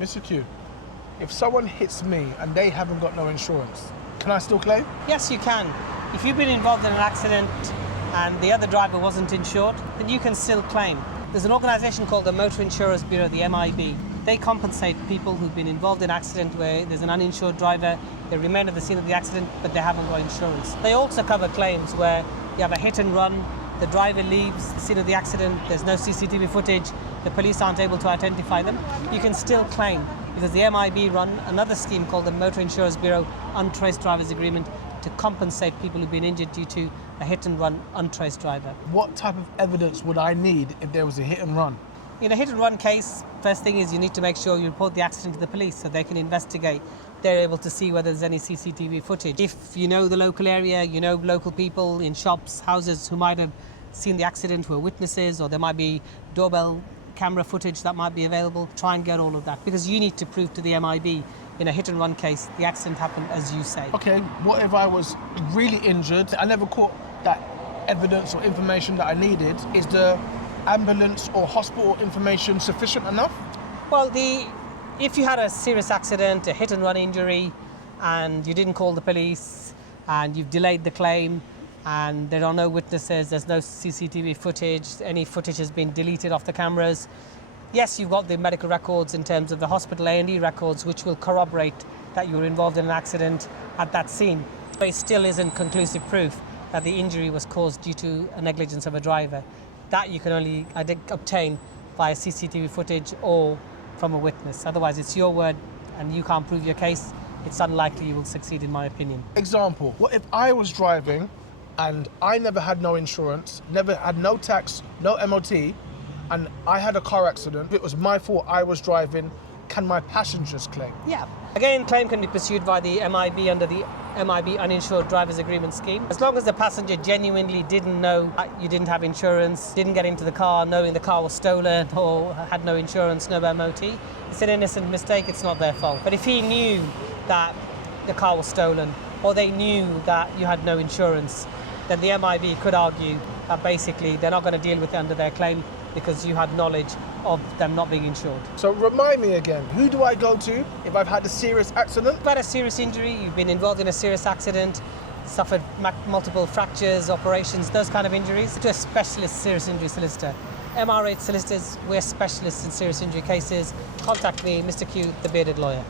Mr. Q, if someone hits me and they haven't got no insurance, can I still claim? Yes, you can. If you've been involved in an accident and the other driver wasn't insured, then you can still claim. There's an organisation called the Motor Insurers Bureau, the MIB. They compensate people who've been involved in an accident where there's an uninsured driver, they remain at the scene of the accident, but they haven't got insurance. They also cover claims where you have a hit and run, the driver leaves the scene of the accident, there's no CCTV footage, the police aren't able to identify them. You can still claim because the MIB run another scheme called the Motor Insurers Bureau Untraced Drivers Agreement to compensate people who've been injured due to a hit and run untraced driver. What type of evidence would I need if there was a hit and run? In a hit and run case, first thing is you need to make sure you report the accident to the police so they can investigate. They're able to see whether there's any CCTV footage. If you know the local area, you know local people in shops, houses who might have seen the accident, who are witnesses, or there might be doorbell camera footage that might be available, try and get all of that because you need to prove to the MIB in a hit and run case the accident happened as you say. Okay, what if I was really injured? I never caught that evidence or information that I needed. Is the ambulance or hospital information sufficient enough? Well, if you had a serious accident, a hit and run injury, and you didn't call the police, and you've delayed the claim, and there are no witnesses, there's no CCTV footage, any footage has been deleted off the cameras, yes, you've got the medical records in terms of the hospital A&E records, which will corroborate that you were involved in an accident at that scene. But it still isn't conclusive proof that the injury was caused due to a negligence of a driver. That you can only, I think, obtain via CCTV footage or from a witness. Otherwise, it's your word and you can't prove your case. It's unlikely you will succeed, in my opinion. Example, what if I was driving and I never had no insurance, never had no tax, no MOT, and I had a car accident, it was my fault, I was driving, can my passengers claim? Yeah. Again, claim can be pursued by the MIB under the MIB Uninsured Drivers Agreement scheme. As long as the passenger genuinely didn't know that you didn't have insurance, didn't get into the car knowing the car was stolen or had no insurance, no MOT, it's an innocent mistake, it's not their fault. But if he knew that the car was stolen or they knew that you had no insurance, then the MIB could argue that basically they're not going to deal with it under their claim because you had knowledge of them not being insured. So remind me again, who do I go to if I've had a serious accident? You've had a serious injury, you've been involved in a serious accident, suffered multiple fractures, operations, those kind of injuries, to a specialist serious injury solicitor. MR8 solicitors, we're specialists in serious injury cases. Contact me, Mr. Q, the bearded lawyer.